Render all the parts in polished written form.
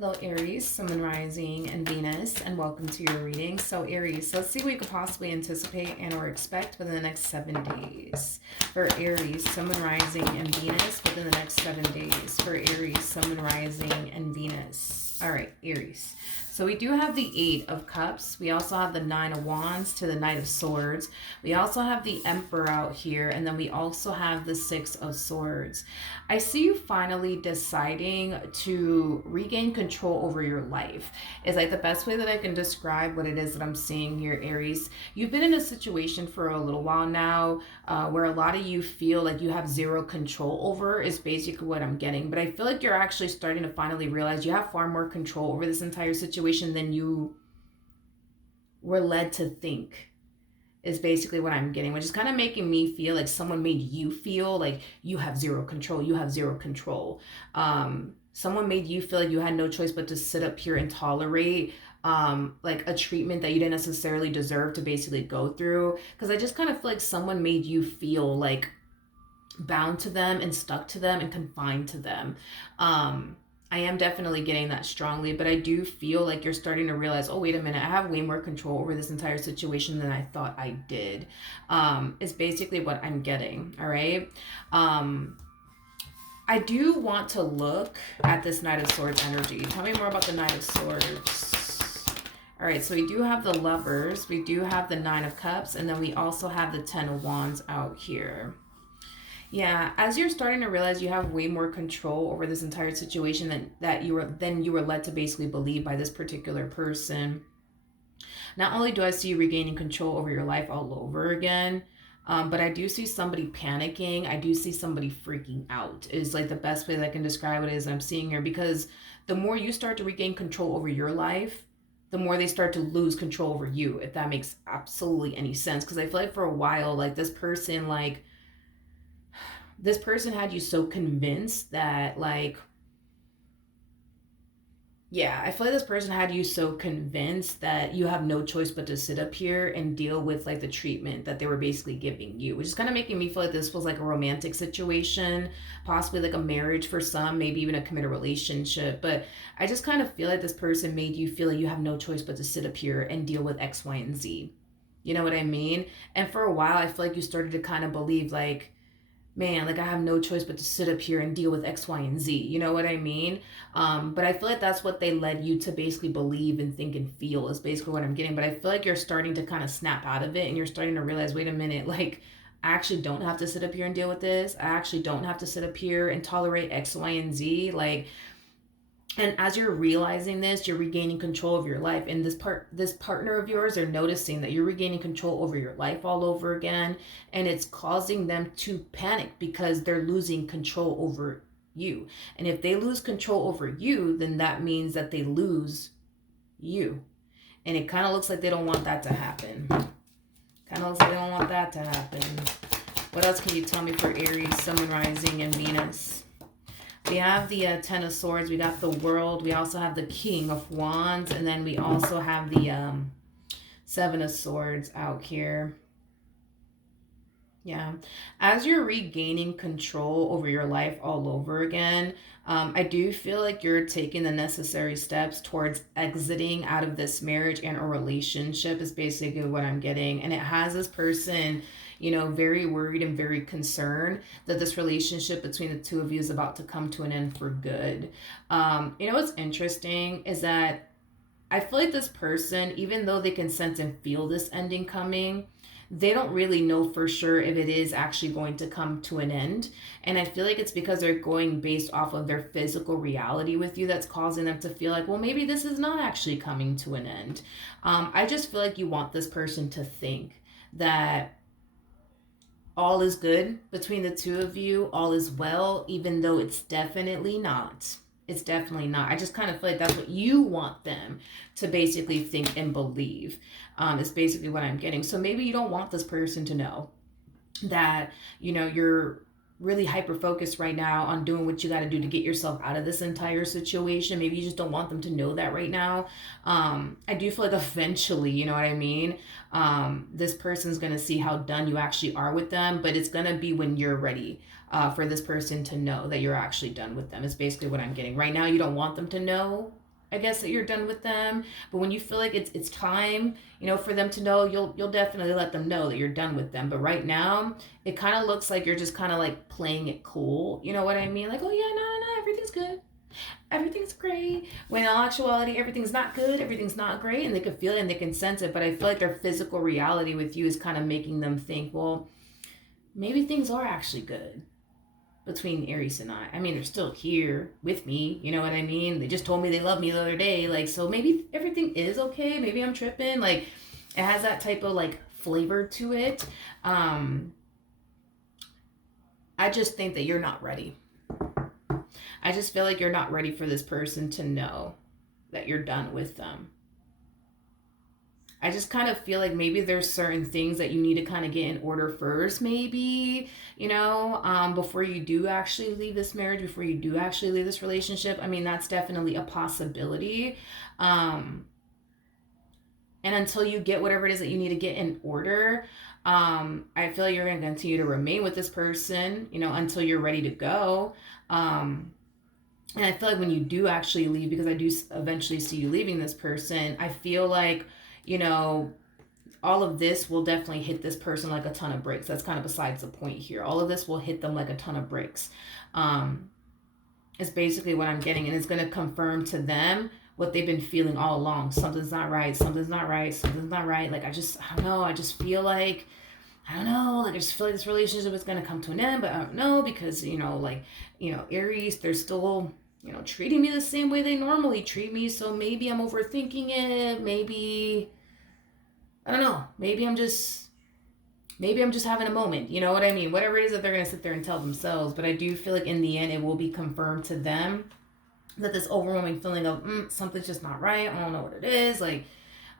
Hello, Aries, Sun, Moon, Rising, and Venus, and welcome to your reading. So, Aries, let's see what you could possibly anticipate and or expect within the next 7 days. For Aries, Sun, Moon, Rising, and Venus within the next 7 days. For Aries, Sun, Moon, Rising, and Venus. All right, Aries. So we do have the Eight of Cups. We also have the Nine of Wands to the Knight of Swords. We also have the Emperor out here, and then we also have the Six of Swords. I see you finally deciding to regain control over your life. Is like the best way that I can describe what it is that I'm seeing here, Aries. You've been in a situation for a little while now where a lot of you feel like you have zero control over is basically what I'm getting. But I feel like you're actually starting to finally realize you have far more control over this entire situation than you were led to think, is basically what I'm getting, which is kind of making me feel like someone made you feel like you have zero control. You have zero control. Someone made you feel like you had no choice but to sit up here and tolerate like a treatment that you didn't necessarily deserve to basically go through. Because I just kind of feel like someone made you feel like bound to them and stuck to them and confined to them. I am definitely getting that strongly, but I do feel like you're starting to realize, oh, wait a minute, I have way more control over this entire situation than I thought I did. Is basically what I'm getting. All right. I do want to look at this Knight of Swords energy. Tell me more about the Knight of Swords. All right, so we do have the Lovers, we do have the Nine of Cups, and then we also have the Ten of Wands out here. Yeah, as you're starting to realize you have way more control over this entire situation that you were led to basically believe by this particular person. Not only do I see you regaining control over your life all over again, but I do see somebody panicking. I do see somebody freaking out. Is like the best way that I can describe it is I'm seeing here, because the more you start to regain control over your life, the more they start to lose control over you, if that makes absolutely any sense. Because I feel like for a while, like this person had you so convinced that yeah, I feel like this person had you so convinced that you have no choice but to sit up here and deal with like the treatment that they were basically giving you, which is kind of making me feel like this was like a romantic situation, possibly like a marriage for some, maybe even a committed relationship. But I just kind of feel like this person made you feel like you have no choice but to sit up here and deal with X, Y, and Z. You know what I mean? And for a while, I feel like you started to kind of believe like, man, like I have no choice but to sit up here and deal with X, Y, and Z. You know what I mean? But I feel like that's what they led you to basically believe and think and feel is basically what I'm getting. But I feel like you're starting to kind of snap out of it and you're starting to realize, wait a minute, like I actually don't have to sit up here and deal with this. I actually don't have to sit up here and tolerate X, Y, and Z. Like, and as you're realizing this, you're regaining control of your life, and this partner of yours are noticing that you're regaining control over your life all over again, and it's causing them to panic because they're losing control over you. And if they lose control over you, then that means that they lose you, and it kind of looks like they don't want that to happen. What else can you tell me for Aries, Sun, Moon, Rising, and Venus? We have the Ten of Swords. We got the World. We also have the King of Wands. And then we also have the Seven of Swords out here. Yeah. As you're regaining control over your life all over again, I do feel like you're taking the necessary steps towards exiting out of this marriage and a relationship is basically what I'm getting. And it has this person, you know, very worried and very concerned that this relationship between the two of you is about to come to an end for good. You know what's interesting is that I feel like this person, even though they can sense and feel this ending coming, they don't really know for sure if it is actually going to come to an end. And I feel like it's because they're going based off of their physical reality with you that's causing them to feel like, well, maybe this is not actually coming to an end. I just feel like you want this person to think that all is good between the two of you, all is well, even though it's definitely not. It's definitely not. I just kind of feel like that's what you want them to basically think and believe. Is basically what I'm getting. So maybe you don't want this person to know that, you know, you're really hyper focused right now on doing what you got to do to get yourself out of this entire situation. Maybe you just don't want them to know that right now. I do feel like eventually, you know what I mean? This person's going to see how done you actually are with them, but it's going to be when you're ready for this person to know that you're actually done with them. It's basically what I'm getting. Right now, you don't want them to know I guess, that you're done with them. But when you feel like it's time, for them to know, you'll definitely let them know that you're done with them. But right now, it kind of looks like you're just kind of like playing it cool. You know what I mean? Like, oh yeah, no, everything's good, everything's great. When in actuality, everything's not good, everything's not great, and they can feel it and they can sense it. But I feel like their physical reality with you is kind of making them think, well, maybe things are actually good between Aries and I. I mean, they're still here with me. You know what I mean? They just told me they love me the other day. Like, so maybe everything is okay. Maybe I'm tripping. Like, it has that type of like flavor to it. Um, I just think that you're not ready. I just feel like you're not ready for this person to know that you're done with them. I just kind of feel like maybe there's certain things that you need to kind of get in order first, maybe, before you do actually leave this marriage, before you do actually leave this relationship. I mean, that's definitely a possibility. Um, and until you get whatever it is that you need to get in order, I feel like you're going to continue to remain with this person, until you're ready to go. And I feel like when you do actually leave, because I do eventually see you leaving this person, I feel like, you know, all of this will definitely hit this person like a ton of bricks. That's kind of besides the point here. All of this will hit them like a ton of bricks. Is basically what I'm getting. And it's going to confirm to them what they've been feeling all along. Something's not right. Something's not right. Something's not right. Like, I don't know. I just feel like, I don't know. Like, I just feel like this relationship is going to come to an end, but I don't know because, Aries, they're still, treating me the same way they normally treat me. So maybe I'm overthinking it. Maybe, I don't know. Maybe I'm just having a moment. You know what I mean? Whatever it is that they're going to sit there and tell themselves. But I do feel like in the end, it will be confirmed to them that this overwhelming feeling of something's just not right. I don't know what it is. Like,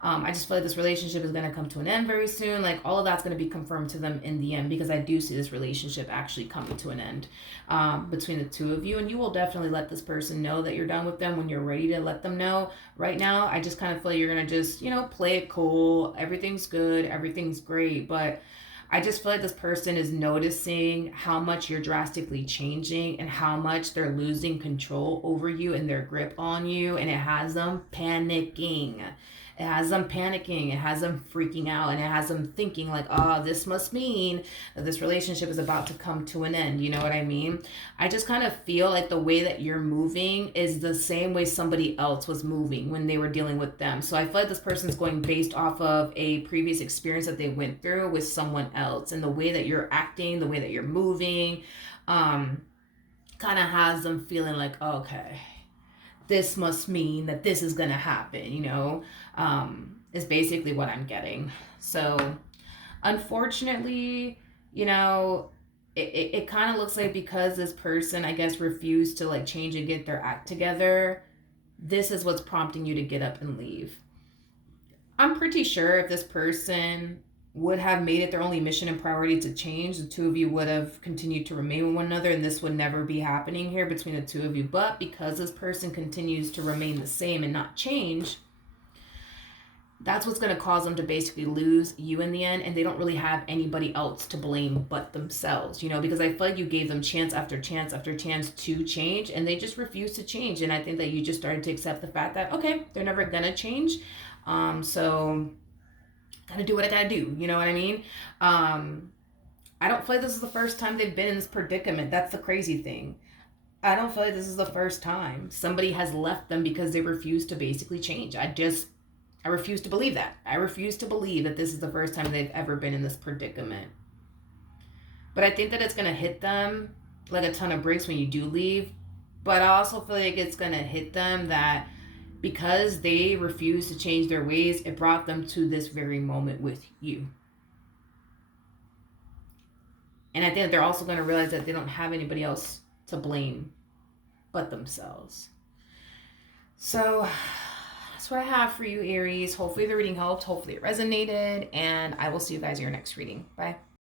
I just feel like this relationship is going to come to an end very soon. Like, all of that's going to be confirmed to them in the end because I do see this relationship actually coming to an end between the two of you. And you will definitely let this person know that you're done with them when you're ready to let them know. Right now, I just kind of feel like you're going to just, play it cool. Everything's good. Everything's great. But I just feel like this person is noticing how much you're drastically changing and how much they're losing control over you and their grip on you. And it has them panicking. It has them panicking. It has them freaking out. And it has them thinking like, oh, this must mean that this relationship is about to come to an end. You know what I mean? I just kind of feel like the way that you're moving is the same way somebody else was moving when they were dealing with them. So I feel like this person's going based off of a previous experience that they went through with someone else. And the way that you're acting, the way that you're moving, kind of has them feeling like, oh, okay, this must mean that this is going to happen, is basically what I'm getting. So, unfortunately, it kind of looks like because this person, I guess, refused to like change and get their act together, this is what's prompting you to get up and leave. I'm pretty sure if this person would have made it their only mission and priority to change, the two of you would have continued to remain with one another and this would never be happening here between the two of you. But because this person continues to remain the same and not change, that's what's going to cause them to basically lose you in the end, and they don't really have anybody else to blame but themselves, because I feel like you gave them chance after chance after chance to change and they just refuse to change. And I think that you just started to accept the fact that, okay, they're never going to change. So gotta do what I gotta do. You know what I mean? I don't feel like this is the first time they've been in this predicament. That's the crazy thing. I don't feel like this is the first time somebody has left them because they refuse to basically change. I refuse to believe that. I refuse to believe that this is the first time they've ever been in this predicament. But I think that it's gonna hit them like a ton of bricks when you do leave. But I also feel like it's gonna hit them that because they refuse to change their ways, it brought them to this very moment with you. And I think they're also going to realize that they don't have anybody else to blame but themselves. So that's what I have for you, Aries. Hopefully the reading helped. Hopefully it resonated. And I will see you guys in your next reading. Bye.